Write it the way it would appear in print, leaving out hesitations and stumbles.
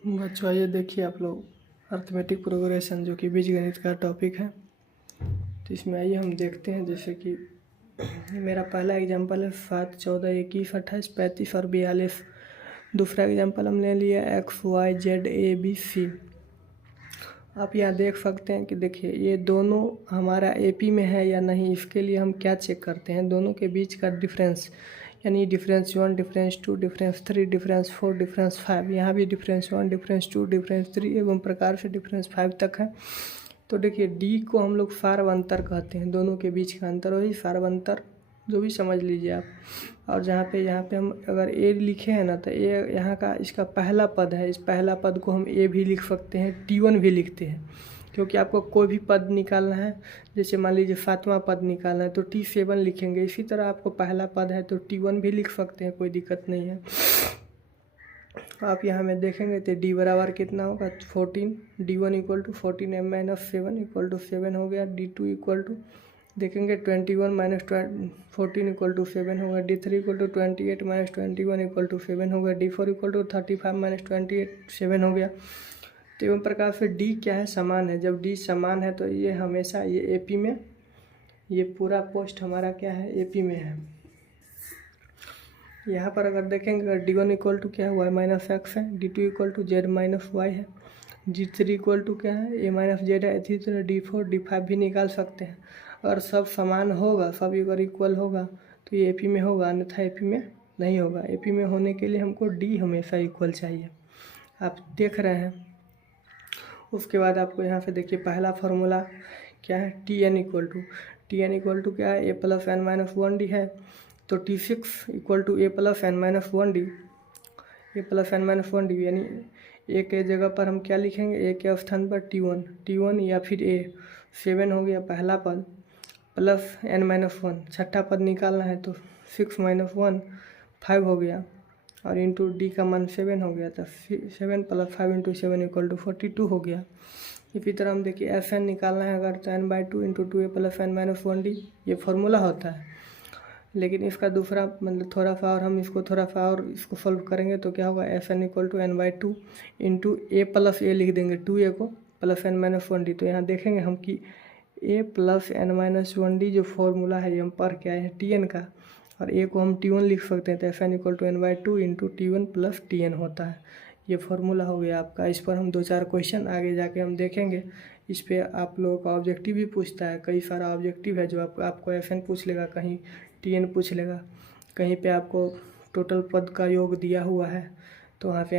बच्चों आइए देखिए आप लोग अर्थमेटिक प्रोग्रेशन जो कि बीजगणित का टॉपिक है। तो इसमें आइए हम देखते हैं, जैसे कि मेरा पहला एग्जांपल है 7, 14, 21, 28, 35 और 42। दूसरा एग्जांपल हम ले लिया XYZ ABC। आप यहाँ देख सकते हैं कि देखिए ये दोनों हमारा AP में है या नहीं। इसके लिए हम क्या चेक करते हैं, दोनों के बीच का डिफरेंस, यानी difference 1, difference 2, difference 3, difference 4, difference 5। यहाँ भी डिफरेंस 1, डिफरेंस 2, डिफरेंस 3 एवं प्रकार से डिफरेंस 5 तक है। तो देखिए D को हम लोग सार्व अंतर कहते हैं, दोनों के बीच का अंतर, वही सार्व अंतर जो भी समझ लीजिए आप। और यहाँ पे हम अगर A लिखे हैं ना, तो A यहाँ का इसका पहला पद है। इस पहला पद को हम A भी लिख सकते हैं, T1 भी लिखते हैं, क्योंकि आपको कोई भी पद निकालना है। जैसे मान लीजिए 7वां पद निकालना है तो T7 लिखेंगे। इसी तरह आपको पहला पद है तो T1 भी लिख सकते हैं, कोई दिक्कत नहीं है। आप यहाँ में देखेंगे तो D बराबर कितना होगा 14, D1 equal to 14 m-7 equal to 7 हो गया। D2 इक्वल टू देखेंगे 21 माइनस 14 इक्वल टू 7 होगा। D3 equal to 28 minus 21 equal to 7 होगा। D4 इक्वल टू 35 माइनस 28 7 हो गया। तो एवं प्रकार से D क्या है, समान है। जब D समान है तो ये हमेशा ये AP में, ये पूरा पोस्ट हमारा क्या है, AP में है। यहाँ पर अगर देखेंगे अगर D1 इक्वल टू क्या है, y माइनस एक्स है। D2 equal to Z minus y है। D3 इक्वल टू क्या है, A माइनस जेड है। इसी तरह D4 D5 भी निकाल सकते हैं। और सब समान होगा, सब अगर इक्वल होगा तो ये AP में होगा, अन्यथा AP में नहीं होगा। AP में होने के लिए हमको D हमेशा इक्वल चाहिए, आप देख रहे हैं। उसके बाद आपको यहाँ पे देखिए पहला फार्मूला क्या है, Tn इक्वल टू क्या है, A plus n minus 1D है। तो T6 equal to A plus n minus 1D, A plus n minus 1D, यानी A के जगह पर हम क्या लिखेंगे, A के स्थान पर T1 या फिर A। 7 हो गया पहला पद, प्लस n माइनस 1 छठा पद निकालना है तो 6 माइनस 1 5 हो गया। और इंटू D का मान 7 हो गया, तो 7 प्लस 5 इंटू 7 इक्वल टू 42 हो गया। इसी तरह हम देखिए Fn निकालना है अगर तो n/2 into 2A plus n minus 1D, ये फार्मूला होता है। लेकिन इसका दूसरा मतलब थोड़ा सा और हम इसको थोड़ा सा और इसको सॉल्व करेंगे तो क्या होगा, Fn equal to n/2 into A plus A लिख देंगे, 2A को प्लस n माइनस 1D। तो यहाँ देखेंगे हम कि A plus n minus 1D जो फॉर्मूला है ये हम पढ़ के आए हैं Tn का, और A को हम T1 लिख सकते हैं। तो Fn equal to n/2 into T1 plus Tn होता है। ये फार्मूला हो गया आपका। इस पर हम 2-4 क्वेश्चन आगे जाके हम देखेंगे। इस पे आप लोगों का ऑब्जेक्टिव भी पूछता है, कई सारा ऑब्जेक्टिव है जो आपको Fn पूछ लेगा, कहीं Tn पूछ लेगा, कहीं पे आपको टोटल पद का योग दिया हुआ है तो वहाँ पे